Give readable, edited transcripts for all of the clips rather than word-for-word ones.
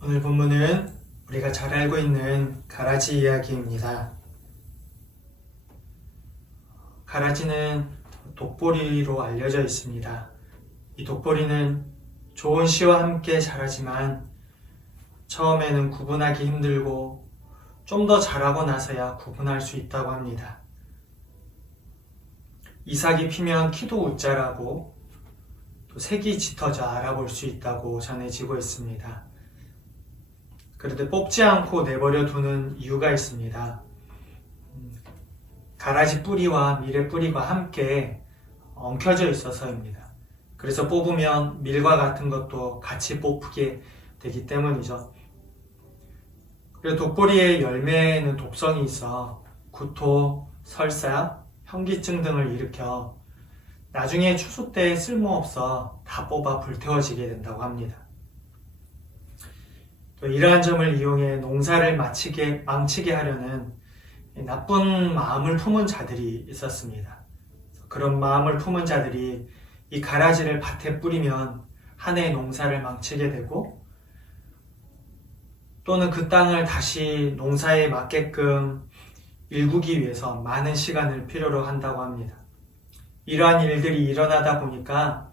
오늘 본문은 우리가 잘 알고 있는 가라지 이야기입니다. 가라지는 독보리로 알려져 있습니다. 이 독보리는 좋은 씨와 함께 자라지만 처음에는 구분하기 힘들고 좀 더 자라고 나서야 구분할 수 있다고 합니다. 이삭이 피면 키도 웃자라고 또 색이 짙어져 알아볼 수 있다고 전해지고 있습니다. 그런데 뽑지 않고 내버려 두는 이유가 있습니다. 가라지 뿌리와 밀의 뿌리가 함께 엉켜져 있어서입니다. 그래서 뽑으면 밀과 같은 것도 같이 뽑히게 되기 때문이죠. 그리고 독보리의 열매에는 독성이 있어 구토, 설사, 현기증 등을 일으켜 나중에 추수 때 쓸모없어 다 뽑아 불태워지게 된다고 합니다. 또 이러한 점을 이용해 농사를 망치게 하려는 나쁜 마음을 품은 자들이 있었습니다. 그런 마음을 품은 자들이 이 가라지를 밭에 뿌리면 한 해의 농사를 망치게 되고 또는 그 땅을 다시 농사에 맞게끔 일구기 위해서 많은 시간을 필요로 한다고 합니다. 이러한 일들이 일어나다 보니까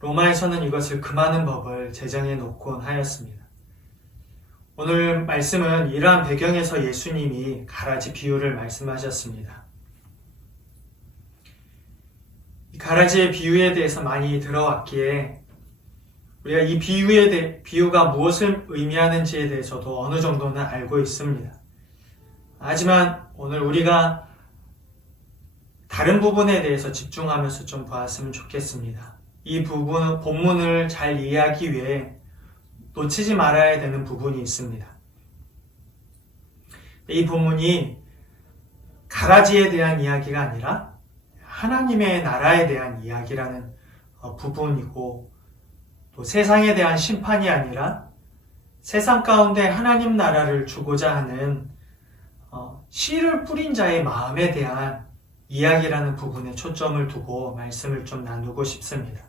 로마에서는 이것을 금하는 법을 제정해 놓곤 하였습니다. 오늘 말씀은 이러한 배경에서 예수님이 가라지 비유를 말씀하셨습니다. 이 가라지의 비유에 대해서 많이 들어왔기에 우리가 이 비유가 무엇을 의미하는지에 대해서도 어느 정도는 알고 있습니다. 하지만 오늘 우리가 다른 부분에 대해서 집중하면서 좀 보았으면 좋겠습니다. 이 본문을 잘 이해하기 위해 놓치지 말아야 되는 부분이 있습니다. 이 본문이 가라지에 대한 이야기가 아니라 하나님의 나라에 대한 이야기라는 부분이고 또 세상에 대한 심판이 아니라 세상 가운데 하나님 나라를 주고자 하는 씨를 뿌린 자의 마음에 대한 이야기라는 부분에 초점을 두고 말씀을 좀 나누고 싶습니다.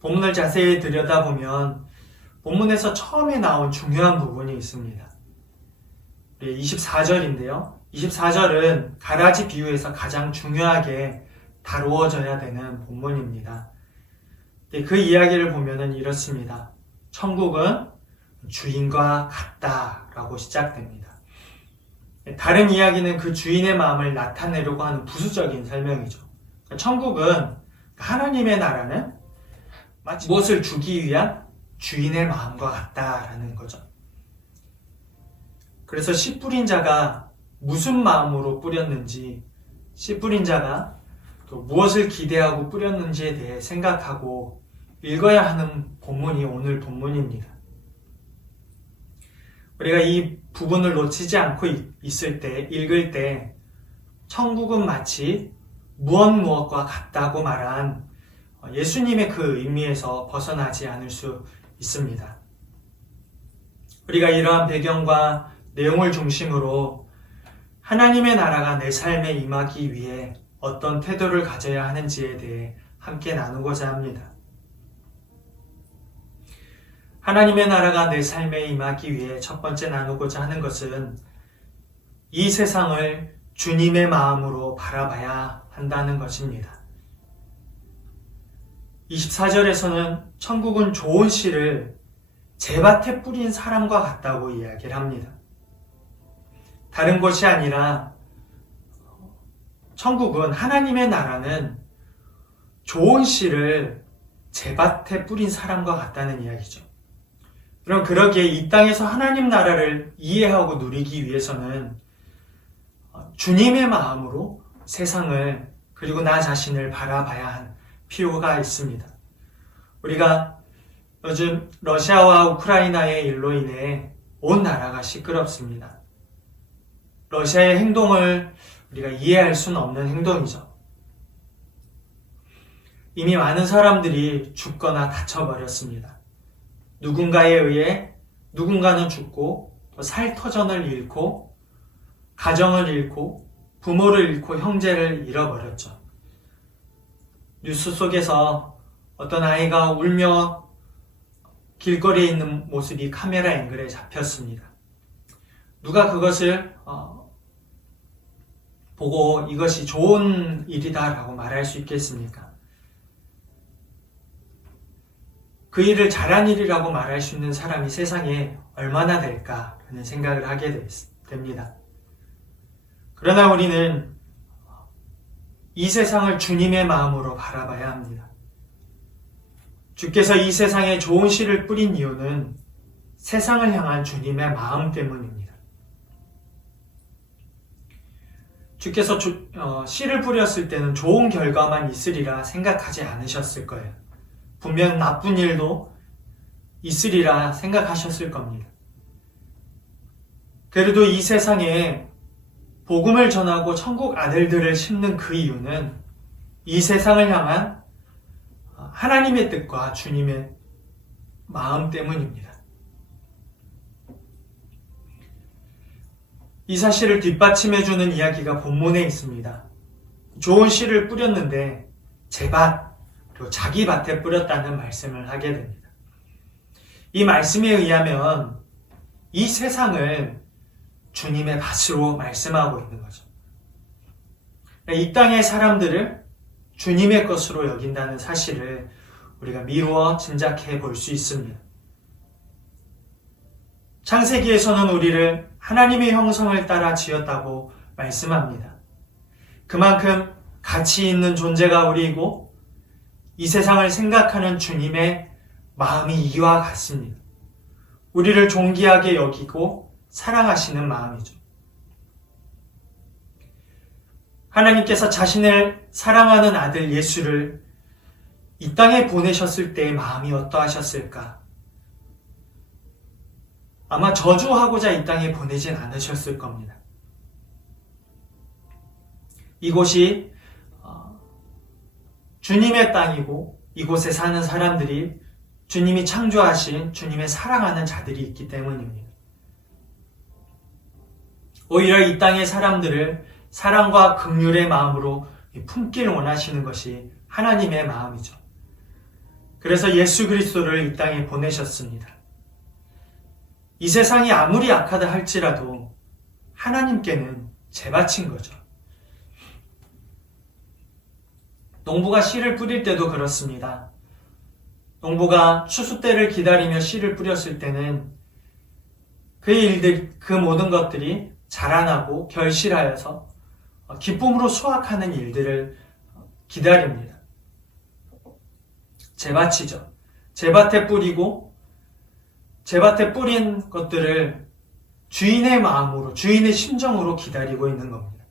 본문을 자세히 들여다보면 본문에서 처음에 나온 중요한 부분이 있습니다. 24절인데요. 24절은 가라지 비유에서 가장 중요하게 다루어져야 되는 본문입니다. 그 이야기를 보면 이렇습니다. 천국은 주인과 같다라고 시작됩니다. 다른 이야기는 그 주인의 마음을 나타내려고 하는 부수적인 설명이죠. 천국은 하나님의 나라는 마치 무엇을 주기 위한 주인의 마음과 같다라는 거죠. 그래서 씨 뿌린 자가 무슨 마음으로 뿌렸는지, 씨 뿌린 자가 또 무엇을 기대하고 뿌렸는지에 대해 생각하고 읽어야 하는 본문이 오늘 본문입니다. 우리가 이 부분을 놓치지 않고 읽을 때 천국은 마치 무엇과 같다고 말한 예수님의 그 의미에서 벗어나지 않을 수 있습니다. 우리가 이러한 배경과 내용을 중심으로 하나님의 나라가 내 삶에 임하기 위해 어떤 태도를 가져야 하는지에 대해 함께 나누고자 합니다. 하나님의 나라가 내 삶에 임하기 위해 첫 번째 나누고자 하는 것은 이 세상을 주님의 마음으로 바라봐야 한다는 것입니다. 24절에서는 천국은 좋은 씨를 제밭에 뿌린 사람과 같다고 이야기를 합니다. 다른 것이 아니라 천국은 하나님의 나라는 좋은 씨를 제밭에 뿌린 사람과 같다는 이야기죠. 그럼 그러기에 이 땅에서 하나님 나라를 이해하고 누리기 위해서는 주님의 마음으로 세상을 그리고 나 자신을 바라봐야 한 필요가 있습니다. 우리가 요즘 러시아와 우크라이나의 일로 인해 온 나라가 시끄럽습니다. 러시아의 행동을 우리가 이해할 수는 없는 행동이죠. 이미 많은 사람들이 죽거나 다쳐버렸습니다. 누군가에 의해 누군가는 죽고 또 살터전을 잃고 가정을 잃고 부모를 잃고 형제를 잃어버렸죠. 뉴스 속에서 어떤 아이가 울며 길거리에 있는 모습이 카메라 앵글에 잡혔습니다. 누가 그것을 보고 이것이 좋은 일이다라고 말할 수 있겠습니까? 그 일을 잘한 일이라고 말할 수 있는 사람이 세상에 얼마나 될까라는 생각을 하게 됩니다. 그러나 우리는 이 세상을 주님의 마음으로 바라봐야 합니다. 주께서 이 세상에 좋은 씨를 뿌린 이유는 세상을 향한 주님의 마음 때문입니다. 주께서 씨를 뿌렸을 때는 좋은 결과만 있으리라 생각하지 않으셨을 거예요. 분명 나쁜 일도 있으리라 생각하셨을 겁니다. 그래도 이 세상에 복음을 전하고 천국 아들들을 심는 그 이유는 이 세상을 향한 하나님의 뜻과 주님의 마음 때문입니다. 이 사실을 뒷받침해주는 이야기가 본문에 있습니다. 좋은 씨를 뿌렸는데 제 밭, 그리고 자기 밭에 뿌렸다는 말씀을 하게 됩니다. 이 말씀에 의하면 이 세상을 주님의 밭으로 말씀하고 있는 거죠. 이 땅의 사람들을 주님의 것으로 여긴다는 사실을 우리가 미루어 짐작해 볼 수 있습니다. 창세기에서는 우리를 하나님의 형성을 따라 지었다고 말씀합니다. 그만큼 가치 있는 존재가 우리이고 이 세상을 생각하는 주님의 마음이 이와 같습니다. 우리를 존귀하게 여기고 사랑하시는 마음이죠. 하나님께서 자신을 사랑하는 아들 예수를 이 땅에 보내셨을 때의 마음이 어떠하셨을까? 아마 저주하고자 이 땅에 보내진 않으셨을 겁니다. 이곳이 주님의 땅이고 이곳에 사는 사람들이 주님이 창조하신 주님의 사랑하는 자들이 있기 때문입니다. 오히려 이 땅의 사람들을 사랑과 긍휼의 마음으로 품길 원하시는 것이 하나님의 마음이죠. 그래서 예수 그리스도를 이 땅에 보내셨습니다. 이 세상이 아무리 악하다 할지라도 하나님께는 제바친 거죠. 농부가 씨를 뿌릴 때도 그렇습니다. 농부가 추수 때를 기다리며 씨를 뿌렸을 때는 그 모든 것들이 자라나고 결실하여서 기쁨으로 수확하는 일들을 기다립니다. 제밭이죠. 제밭에 뿌리고 제밭에 뿌린 것들을 주인의 마음으로, 주인의 심정으로 기다리고 있는 겁니다.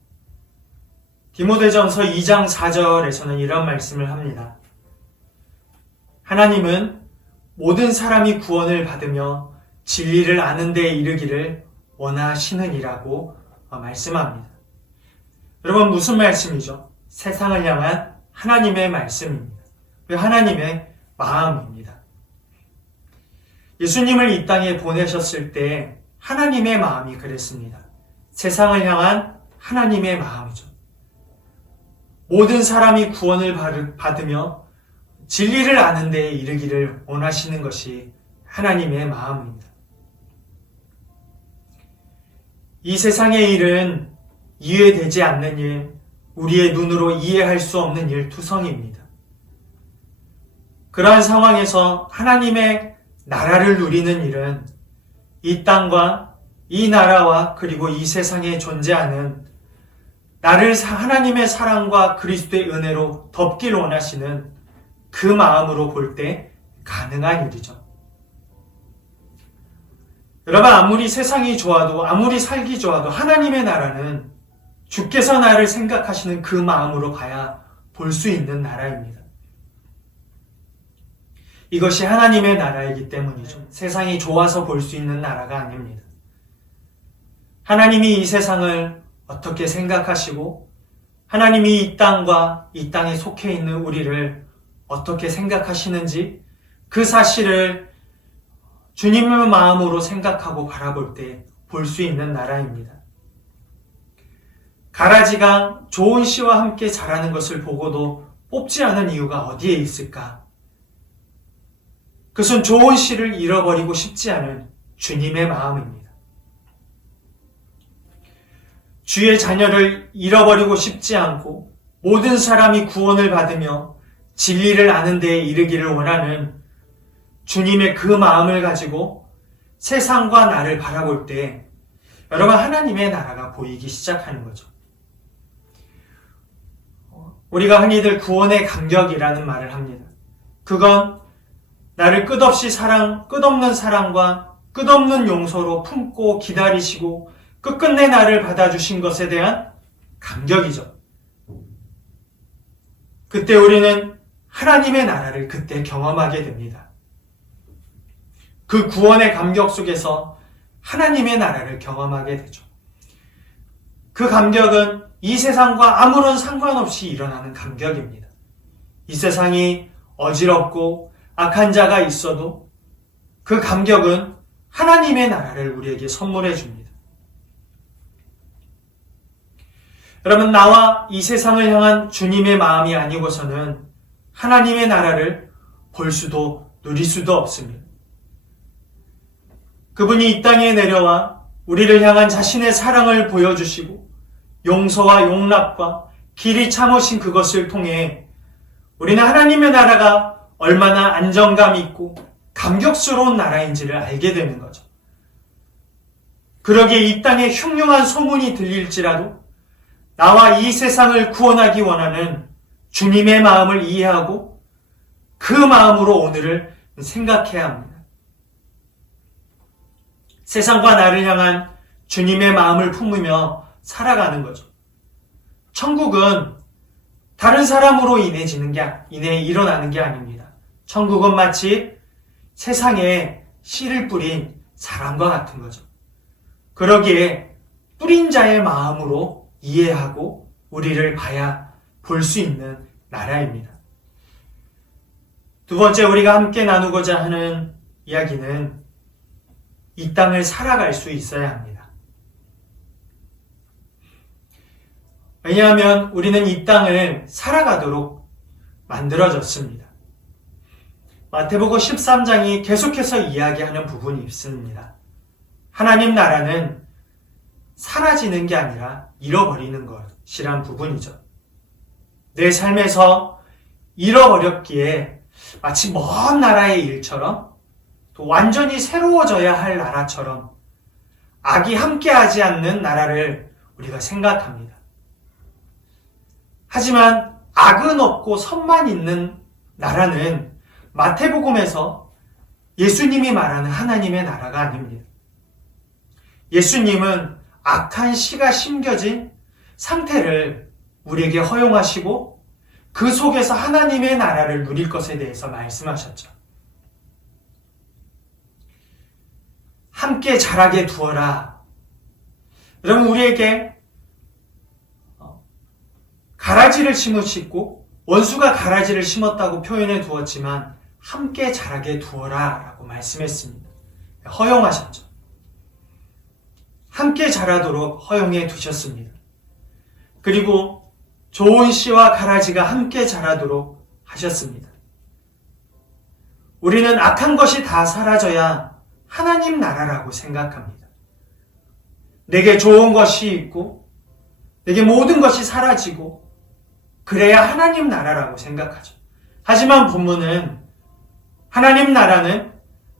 디모데전서 2장 4절에서는 이런 말씀을 합니다. 하나님은 모든 사람이 구원을 받으며 진리를 아는 데에 이르기를 원하시느니라고 말씀합니다. 여러분, 무슨 말씀이죠? 세상을 향한 하나님의 말씀입니다. 하나님의 마음입니다. 예수님을 이 땅에 보내셨을 때 하나님의 마음이 그랬습니다. 세상을 향한 하나님의 마음이죠. 모든 사람이 구원을 받으며 진리를 아는 데에 이르기를 원하시는 것이 하나님의 마음입니다. 이 세상의 일은 이해되지 않는 일, 우리의 눈으로 이해할 수 없는 일 투성입니다. 그러한 상황에서 하나님의 나라를 누리는 일은 이 땅과 이 나라와 그리고 이 세상에 존재하는 나를 하나님의 사랑과 그리스도의 은혜로 덮길 원하시는 그 마음으로 볼 때 가능한 일이죠. 여러분, 아무리 세상이 좋아도 아무리 살기 좋아도 하나님의 나라는 주께서 나를 생각하시는 그 마음으로 봐야 볼 수 있는 나라입니다. 이것이 하나님의 나라이기 때문이죠. 세상이 좋아서 볼 수 있는 나라가 아닙니다. 하나님이 이 세상을 어떻게 생각하시고 하나님이 이 땅과 이 땅에 속해 있는 우리를 어떻게 생각하시는지 그 사실을 주님의 마음으로 생각하고 바라볼 때 볼 수 있는 나라입니다. 가라지가 좋은 씨와 함께 자라는 것을 보고도 뽑지 않은 이유가 어디에 있을까? 그것은 좋은 씨를 잃어버리고 싶지 않은 주님의 마음입니다. 주의 자녀를 잃어버리고 싶지 않고 모든 사람이 구원을 받으며 진리를 아는 데에 이르기를 원하는 주님의 그 마음을 가지고 세상과 나를 바라볼 때 여러분 하나님의 나라가 보이기 시작하는 거죠. 우리가 흔히들 구원의 감격이라는 말을 합니다. 그건 나를 끝없는 사랑과 끝없는 용서로 품고 기다리시고 끝끝내 나를 받아주신 것에 대한 감격이죠. 그때 우리는 하나님의 나라를 그때 경험하게 됩니다. 그 구원의 감격 속에서 하나님의 나라를 경험하게 되죠. 그 감격은 이 세상과 아무런 상관없이 일어나는 감격입니다. 이 세상이 어지럽고 악한 자가 있어도 그 감격은 하나님의 나라를 우리에게 선물해 줍니다. 여러분, 나와 이 세상을 향한 주님의 마음이 아니고서는 하나님의 나라를 볼 수도 누릴 수도 없습니다. 그분이 이 땅에 내려와 우리를 향한 자신의 사랑을 보여주시고 용서와 용납과 길이 참으신 그것을 통해 우리는 하나님의 나라가 얼마나 안정감 있고 감격스러운 나라인지를 알게 되는 거죠. 그러기에 이 땅에 흉흉한 소문이 들릴지라도 나와 이 세상을 구원하기 원하는 주님의 마음을 이해하고 그 마음으로 오늘을 생각해야 합니다. 세상과 나를 향한 주님의 마음을 품으며 살아가는 거죠. 천국은 다른 사람으로 인해 일어나는 게 아닙니다. 천국은 마치 세상에 씨를 뿌린 사람과 같은 거죠. 그러기에 뿌린 자의 마음으로 이해하고 우리를 봐야 볼 수 있는 나라입니다. 두 번째 우리가 함께 나누고자 하는 이야기는 이 땅을 살아갈 수 있어야 합니다. 왜냐하면 우리는 이 땅을 살아가도록 만들어졌습니다. 마태복음 13장이 계속해서 이야기하는 부분이 있습니다. 하나님 나라는 사라지는 게 아니라 잃어버리는 것이란 부분이죠. 내 삶에서 잃어버렸기에 마치 먼 나라의 일처럼 또 완전히 새로워져야 할 나라처럼 악이 함께하지 않는 나라를 우리가 생각합니다. 하지만 악은 없고 선만 있는 나라는 마태복음에서 예수님이 말하는 하나님의 나라가 아닙니다. 예수님은 악한 씨가 심겨진 상태를 우리에게 허용하시고 그 속에서 하나님의 나라를 누릴 것에 대해서 말씀하셨죠. 함께 자라게 두어라. 여러분, 우리에게 가라지를 심으시고 원수가 가라지를 심었다고 표현해 두었지만 함께 자라게 두어라 라고 말씀했습니다. 허용하셨죠. 함께 자라도록 허용해 두셨습니다. 그리고 좋은 씨와 가라지가 함께 자라도록 하셨습니다. 우리는 악한 것이 다 사라져야 하나님 나라라고 생각합니다. 내게 좋은 것이 있고 내게 모든 것이 사라지고 그래야 하나님 나라라고 생각하죠. 하지만 본문은 하나님 나라는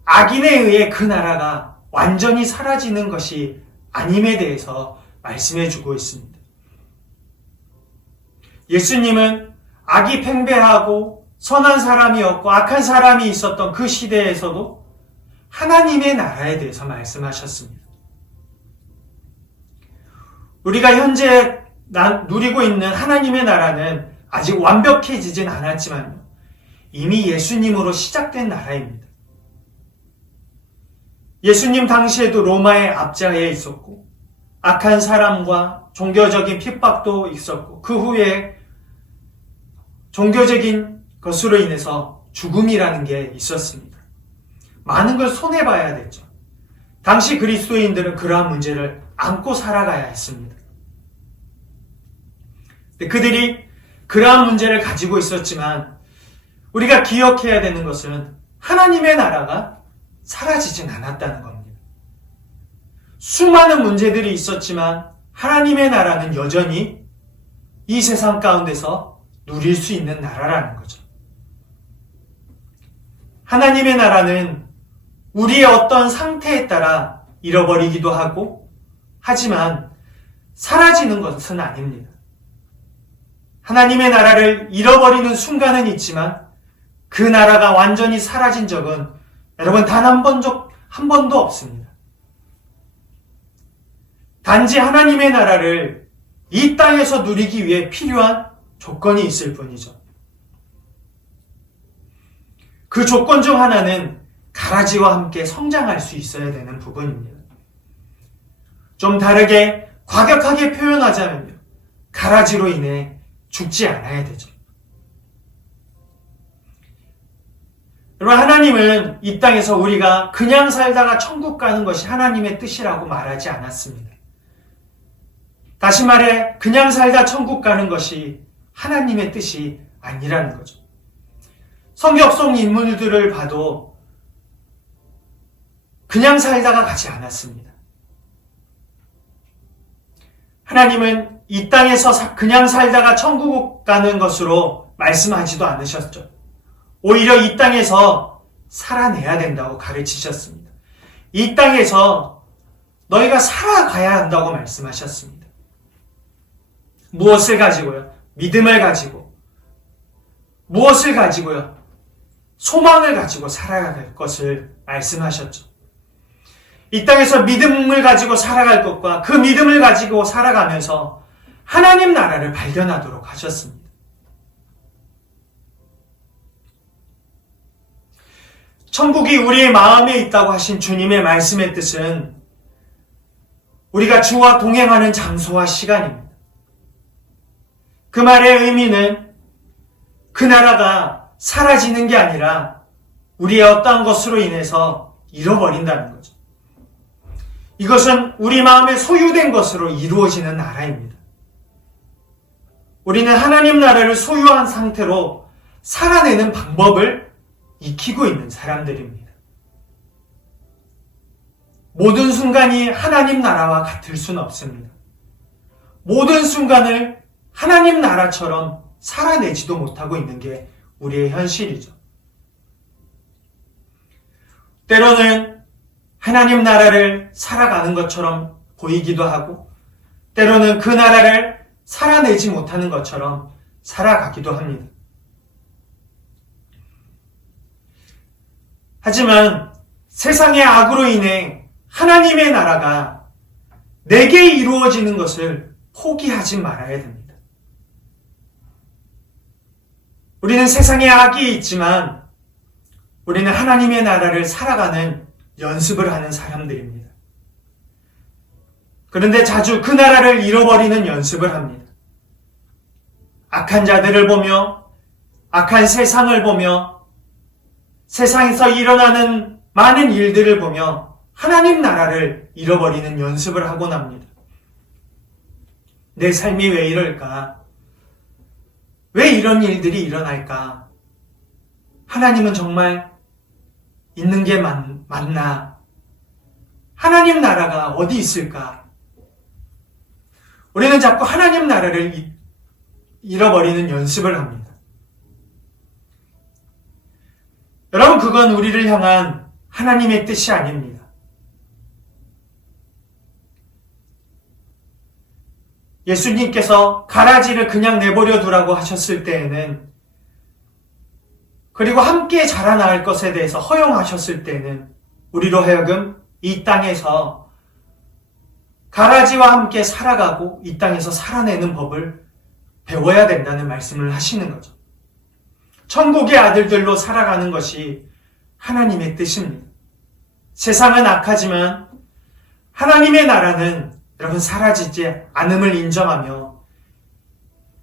악인에 의해 그 나라가 완전히 사라지는 것이 아님에 대해서 말씀해 주고 있습니다. 예수님은 악이 팽배하고 선한 사람이었고 악한 사람이 있었던 그 시대에서도 하나님의 나라에 대해서 말씀하셨습니다. 우리가 현재 누리고 있는 하나님의 나라는 아직 완벽해지진 않았지만 이미 예수님으로 시작된 나라입니다. 예수님 당시에도 로마의 압제하에 있었고 악한 사람과 종교적인 핍박도 있었고 그 후에 종교적인 것으로 인해서 죽음이라는 게 있었습니다. 많은 걸 손해봐야 됐죠. 당시 그리스도인들은 그러한 문제를 안고 살아가야 했습니다. 그들이 그러한 문제를 가지고 있었지만 우리가 기억해야 되는 것은 하나님의 나라가 사라지진 않았다는 겁니다. 수많은 문제들이 있었지만 하나님의 나라는 여전히 이 세상 가운데서 누릴 수 있는 나라라는 거죠. 하나님의 나라는 우리의 어떤 상태에 따라 잃어버리기도 하고, 하지만 사라지는 것은 아닙니다. 하나님의 나라를 잃어버리는 순간은 있지만 그 나라가 완전히 사라진 적은 여러분 단 한 번도 없습니다. 단지 하나님의 나라를 이 땅에서 누리기 위해 필요한 조건이 있을 뿐이죠. 그 조건 중 하나는 가라지와 함께 성장할 수 있어야 되는 부분입니다. 좀 다르게 과격하게 표현하자면요, 가라지로 인해 죽지 않아야 되죠. 여러분, 하나님은 이 땅에서 우리가 그냥 살다가 천국 가는 것이 하나님의 뜻이라고 말하지 않았습니다. 다시 말해, 그냥 살다 천국 가는 것이 하나님의 뜻이 아니라는 거죠. 성경 속 인물들을 봐도 그냥 살다가 가지 않았습니다. 하나님은 이 땅에서 그냥 살다가 천국 가는 것으로 말씀하지도 않으셨죠. 오히려 이 땅에서 살아내야 된다고 가르치셨습니다. 이 땅에서 너희가 살아가야 한다고 말씀하셨습니다. 무엇을 가지고요? 믿음을 가지고. 무엇을 가지고요? 소망을 가지고 살아갈 것을 말씀하셨죠. 이 땅에서 믿음을 가지고 살아갈 것과 그 믿음을 가지고 살아가면서 하나님 나라를 발견하도록 하셨습니다. 천국이 우리의 마음에 있다고 하신 주님의 말씀의 뜻은 우리가 주와 동행하는 장소와 시간입니다. 그 말의 의미는 그 나라가 사라지는 게 아니라 우리의 어떠한 것으로 인해서 잃어버린다는 거죠. 이것은 우리 마음에 소유된 것으로 이루어지는 나라입니다. 우리는 하나님 나라를 소유한 상태로 살아내는 방법을 익히고 있는 사람들입니다. 모든 순간이 하나님 나라와 같을 수는 없습니다. 모든 순간을 하나님 나라처럼 살아내지도 못하고 있는 게 우리의 현실이죠. 때로는 하나님 나라를 살아가는 것처럼 보이기도 하고, 때로는 그 나라를 살아내지 못하는 것처럼 살아가기도 합니다. 하지만 세상의 악으로 인해 하나님의 나라가 내게 이루어지는 것을 포기하지 말아야 됩니다. 우리는 세상에 악이 있지만 우리는 하나님의 나라를 살아가는 연습을 하는 사람들입니다. 그런데 자주 그 나라를 잃어버리는 연습을 합니다. 악한 자들을 보며, 악한 세상을 보며, 세상에서 일어나는 많은 일들을 보며 하나님 나라를 잃어버리는 연습을 하곤 합니다. 내 삶이 왜 이럴까? 왜 이런 일들이 일어날까? 하나님은 정말 있는 게 맞나? 하나님 나라가 어디 있을까? 우리는 자꾸 하나님 나라를 잃어버리는 연습을 합니다. 여러분, 그건 우리를 향한 하나님의 뜻이 아닙니다. 예수님께서 가라지를 그냥 내버려 두라고 하셨을 때에는, 그리고 함께 자라나갈 것에 대해서 허용하셨을 때는 우리로 하여금 이 땅에서 가라지와 함께 살아가고 이 땅에서 살아내는 법을 배워야 된다는 말씀을 하시는 거죠. 천국의 아들들로 살아가는 것이 하나님의 뜻입니다. 세상은 악하지만 하나님의 나라는 여러분 사라지지 않음을 인정하며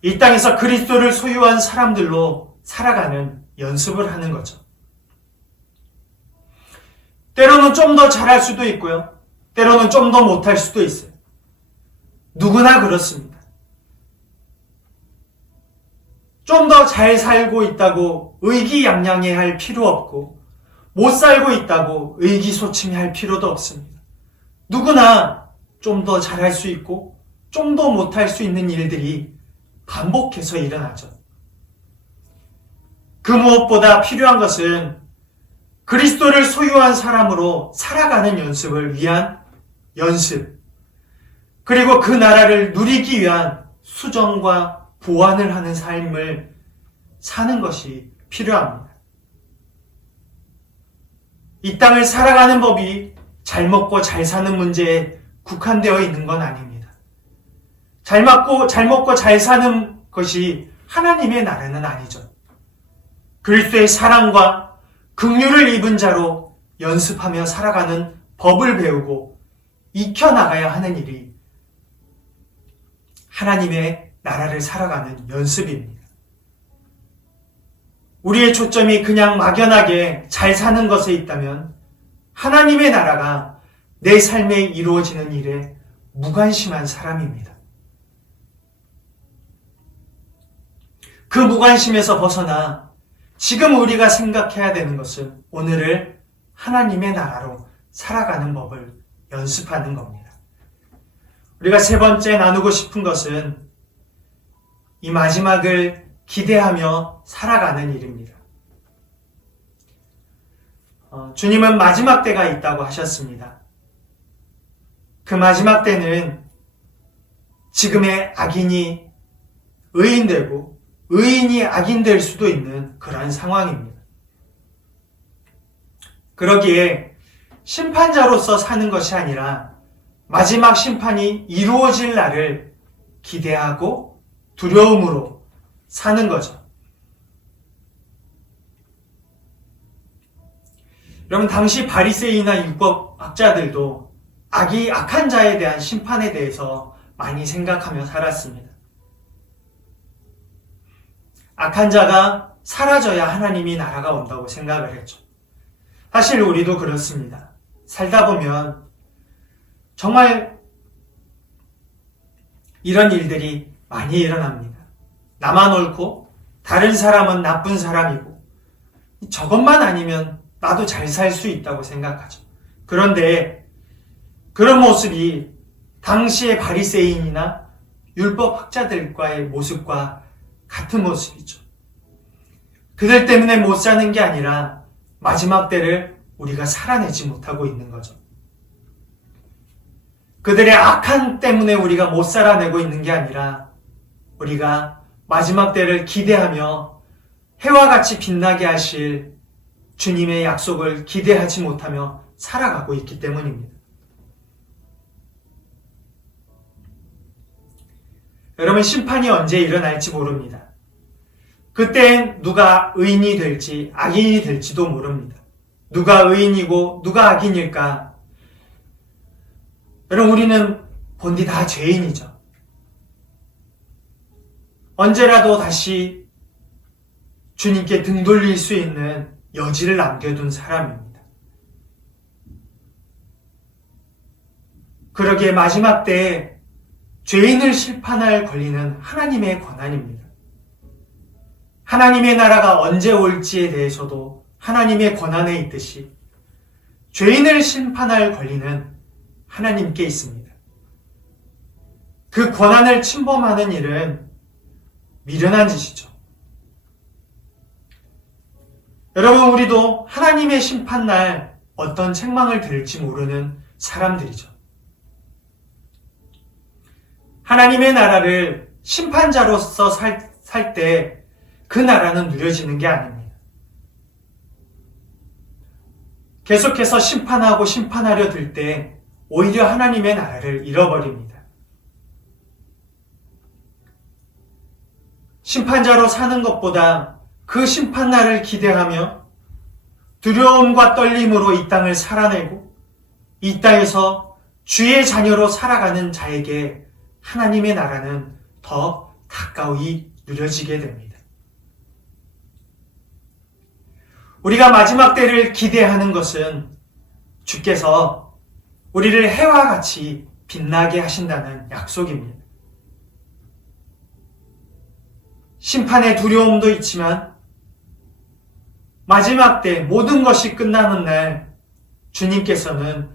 이 땅에서 그리스도를 소유한 사람들로 살아가는 연습을 하는 거죠. 때로는 좀 더 잘할 수도 있고요. 때로는 좀 더 못할 수도 있어요. 누구나 그렇습니다. 좀 더 잘 살고 있다고 의기양양해할 필요 없고, 못 살고 있다고 의기소침해할 필요도 없습니다. 누구나 좀 더 잘할 수 있고 좀 더 못할 수 있는 일들이 반복해서 일어나죠. 그 무엇보다 필요한 것은 그리스도를 소유한 사람으로 살아가는 연습을 위한 연습, 그리고 그 나라를 누리기 위한 수정과 보완을 하는 삶을 사는 것이 필요합니다. 이 땅을 살아가는 법이 잘 먹고 잘 사는 문제에 국한되어 있는 건 아닙니다. 잘 먹고 잘 사는 것이 하나님의 나라는 아니죠. 그리스도의 사랑과 긍휼을 입은 자로 연습하며 살아가는 법을 배우고 익혀나가야 하는 일이 하나님의 나라를 살아가는 연습입니다. 우리의 초점이 그냥 막연하게 잘 사는 것에 있다면 하나님의 나라가 내 삶에 이루어지는 일에 무관심한 사람입니다. 그 무관심에서 벗어나 지금 우리가 생각해야 되는 것은 오늘을 하나님의 나라로 살아가는 법을 연습하는 겁니다. 우리가 세 번째 나누고 싶은 것은 이 마지막을 기대하며 살아가는 일입니다. 주님은 마지막 때가 있다고 하셨습니다. 그 마지막 때는 지금의 악인이 의인되고 의인이 악인될 수도 있는 그러한 상황입니다. 그러기에 심판자로서 사는 것이 아니라 마지막 심판이 이루어질 날을 기대하고 두려움으로 사는 거죠. 여러분, 당시 바리새인이나 율법학자들도 악한 자에 대한 심판에 대해서 많이 생각하며 살았습니다. 악한 자가 사라져야 하나님이 나라가 온다고 생각을 했죠. 사실 우리도 그렇습니다. 살다 보면 정말 이런 일들이 많이 일어납니다. 나만 옳고 다른 사람은 나쁜 사람이고 저것만 아니면 나도 잘 살 수 있다고 생각하죠. 그런데 그런 모습이 당시의 바리새인이나 율법학자들과의 모습과 같은 모습이죠. 그들 때문에 못 사는 게 아니라 마지막 때를 우리가 살아내지 못하고 있는 거죠. 그들의 악한 때문에 우리가 못 살아내고 있는 게 아니라 우리가 마지막 때를 기대하며 해와 같이 빛나게 하실 주님의 약속을 기대하지 못하며 살아가고 있기 때문입니다. 여러분, 심판이 언제 일어날지 모릅니다. 그땐 누가 의인이 될지 악인이 될지도 모릅니다. 누가 의인이고 누가 악인일까? 여러분, 우리는 본디 다 죄인이죠. 언제라도 다시 주님께 등 돌릴 수 있는 여지를 남겨둔 사람입니다. 그러기에 마지막 때에 죄인을 심판할 권리는 하나님의 권한입니다. 하나님의 나라가 언제 올지에 대해서도 하나님의 권한에 있듯이 죄인을 심판할 권리는 하나님께 있습니다. 그 권한을 침범하는 일은 미련한 짓이죠. 여러분, 우리도 하나님의 심판날 어떤 책망을 들을지 모르는 사람들이죠. 하나님의 나라를 심판자로서 살 때 그 나라는 누려지는 게 아닙니다. 계속해서 심판하고 심판하려 들 때 오히려 하나님의 나라를 잃어버립니다. 심판자로 사는 것보다 그 심판날을 기대하며 두려움과 떨림으로 이 땅을 살아내고 이 땅에서 주의 자녀로 살아가는 자에게 하나님의 나라는 더 가까이 누려지게 됩니다. 우리가 마지막 때를 기대하는 것은 주께서 우리를 해와 같이 빛나게 하신다는 약속입니다. 심판의 두려움도 있지만 마지막 때 모든 것이 끝나는 날 주님께서는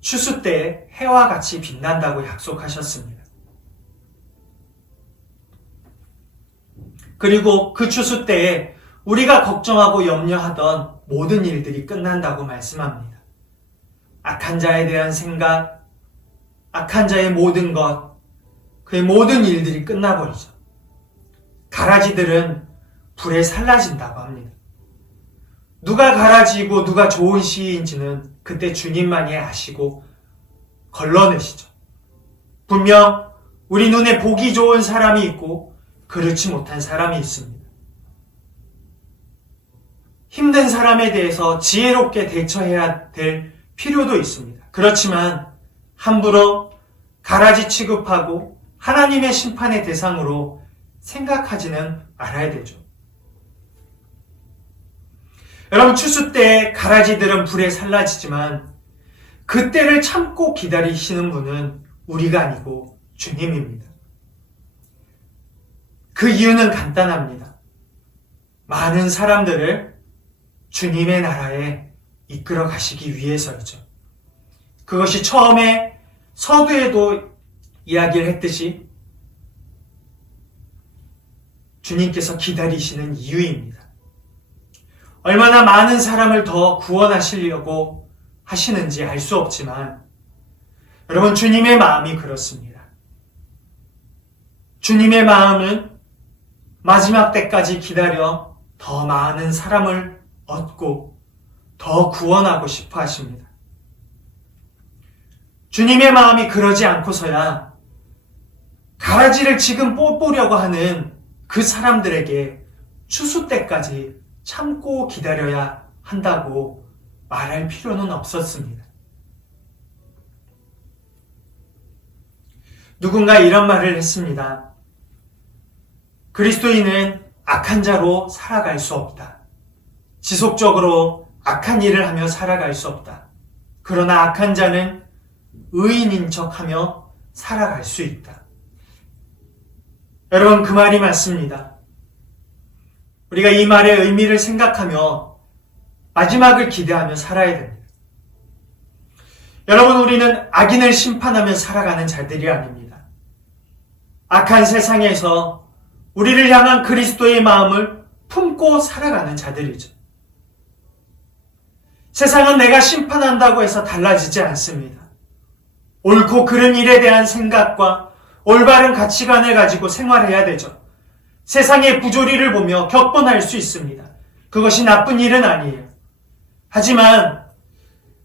추수 때 해와 같이 빛난다고 약속하셨습니다. 그리고 그 추수 때에 우리가 걱정하고 염려하던 모든 일들이 끝난다고 말씀합니다. 악한 자에 대한 생각, 악한 자의 모든 것, 그의 모든 일들이 끝나버리죠. 가라지들은 불에 살라진다고 합니다. 누가 가라지고 누가 좋은 시인지는 그때 주님만이 아시고 걸러내시죠. 분명 우리 눈에 보기 좋은 사람이 있고 그렇지 못한 사람이 있습니다. 힘든 사람에 대해서 지혜롭게 대처해야 될 필요도 있습니다. 그렇지만 함부로 가라지 취급하고 하나님의 심판의 대상으로 생각하지는 말아야 되죠. 여러분, 추수 때 가라지들은 불에 살라지지만 그때를 참고 기다리시는 분은 우리가 아니고 주님입니다. 그 이유는 간단합니다. 많은 사람들을 주님의 나라에 이끌어 가시기 위해서이죠. 그것이 처음에 서두에도 이야기를 했듯이 주님께서 기다리시는 이유입니다. 얼마나 많은 사람을 더 구원하시려고 하시는지 알 수 없지만 여러분, 주님의 마음이 그렇습니다. 주님의 마음은 마지막 때까지 기다려 더 많은 사람을 얻고 더 구원하고 싶어 하십니다. 주님의 마음이 그러지 않고서야 가라지를 지금 뽑으려고 하는 그 사람들에게 추수 때까지 참고 기다려야 한다고 말할 필요는 없었습니다. 누군가 이런 말을 했습니다. 그리스도인은 악한 자로 살아갈 수 없다. 지속적으로 악한 일을 하며 살아갈 수 없다. 그러나 악한 자는 의인인 척하며 살아갈 수 있다. 여러분, 그 말이 맞습니다. 우리가 이 말의 의미를 생각하며 마지막을 기대하며 살아야 됩니다. 여러분, 우리는 악인을 심판하며 살아가는 자들이 아닙니다. 악한 세상에서 우리를 향한 그리스도의 마음을 품고 살아가는 자들이죠. 세상은 내가 심판한다고 해서 달라지지 않습니다. 옳고 그른 일에 대한 생각과 올바른 가치관을 가지고 생활해야 되죠. 세상의 부조리를 보며 격분할 수 있습니다. 그것이 나쁜 일은 아니에요. 하지만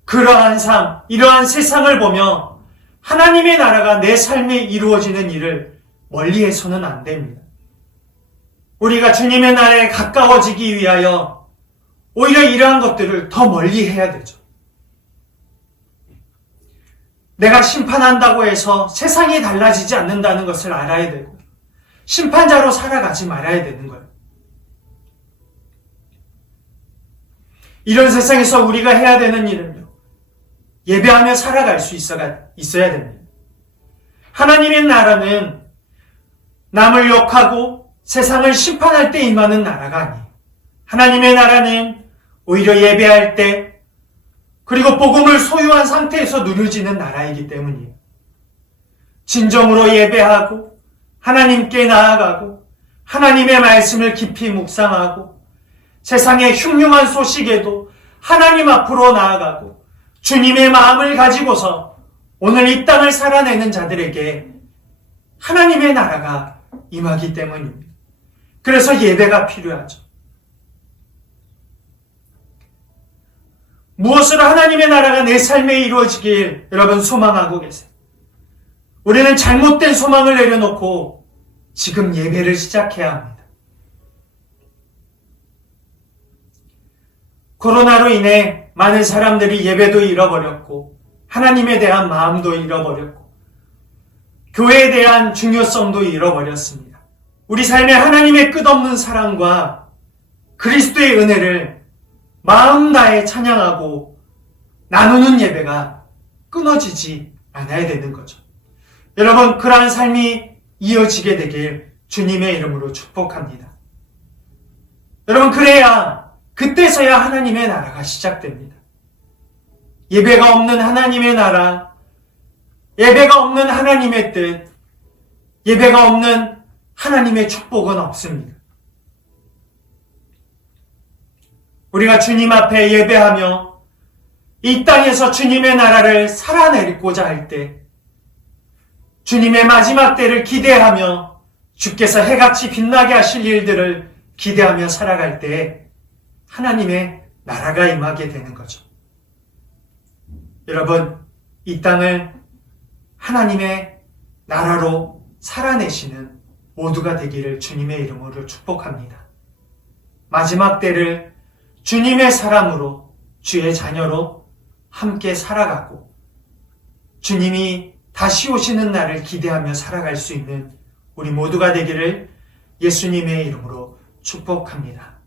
그러한 삶, 이러한 세상을 보며 하나님의 나라가 내 삶에 이루어지는 일을 멀리해서는 안 됩니다. 우리가 주님의 나라에 가까워지기 위하여 오히려 이러한 것들을 더 멀리 해야 되죠. 내가 심판한다고 해서 세상이 달라지지 않는다는 것을 알아야 되고 심판자로 살아가지 말아야 되는 거예요. 이런 세상에서 우리가 해야 되는 일은요, 예배하며 살아갈 수 있어야 됩니다. 하나님의 나라는 남을 욕하고 세상을 심판할 때 임하는 나라가 아니에요. 하나님의 나라는 오히려 예배할 때 그리고 복음을 소유한 상태에서 누려지는 나라이기 때문이에요. 진정으로 예배하고 하나님께 나아가고 하나님의 말씀을 깊이 묵상하고 세상의 흉흉한 소식에도 하나님 앞으로 나아가고 주님의 마음을 가지고서 오늘 이 땅을 살아내는 자들에게 하나님의 나라가 임하기 때문입니다. 그래서 예배가 필요하죠. 무엇으로 하나님의 나라가 내 삶에 이루어지길 여러분 소망하고 계세요? 우리는 잘못된 소망을 내려놓고 지금 예배를 시작해야 합니다. 코로나로 인해 많은 사람들이 예배도 잃어버렸고 하나님에 대한 마음도 잃어버렸고 교회에 대한 중요성도 잃어버렸습니다. 우리 삶에 하나님의 끝없는 사랑과 그리스도의 은혜를 마음 다해 찬양하고 나누는 예배가 끊어지지 않아야 되는 거죠. 여러분, 그러한 삶이 이어지게 되길 주님의 이름으로 축복합니다. 여러분, 그래야 그때서야 하나님의 나라가 시작됩니다. 예배가 없는 하나님의 나라, 예배가 없는 하나님의 뜻, 예배가 없는 하나님의 축복은 없습니다. 우리가 주님 앞에 예배하며 이 땅에서 주님의 나라를 살아내고자 할 때, 주님의 마지막 때를 기대하며 주께서 해같이 빛나게 하실 일들을 기대하며 살아갈 때 하나님의 나라가 임하게 되는 거죠. 여러분, 이 땅을 하나님의 나라로 살아내시는 모두가 되기를 주님의 이름으로 축복합니다. 마지막 때를 주님의 사람으로, 주의 자녀로 함께 살아가고 주님이 다시 오시는 날을 기대하며 살아갈 수 있는 우리 모두가 되기를 예수님의 이름으로 축복합니다.